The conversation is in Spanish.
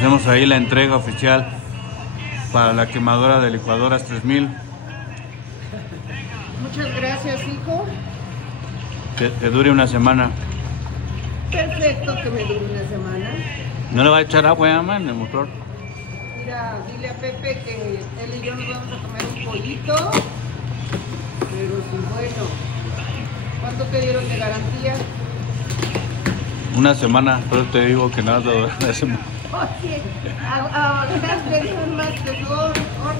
Hacemos ahí la entrega oficial para la quemadora de licuadoras 3000. Muchas gracias, hijo. Que dure una semana. Perfecto, que me dure una semana. ¿No le va a echar agua, mamá, en el motor? Mira, dile a Pepe que él y yo nos vamos a comer un pollito. Pero sí, bueno. ¿Cuánto te dieron de garantía? Una semana, pero te digo que nada, una semana. Oye, acá te dieron más de 2 hornos.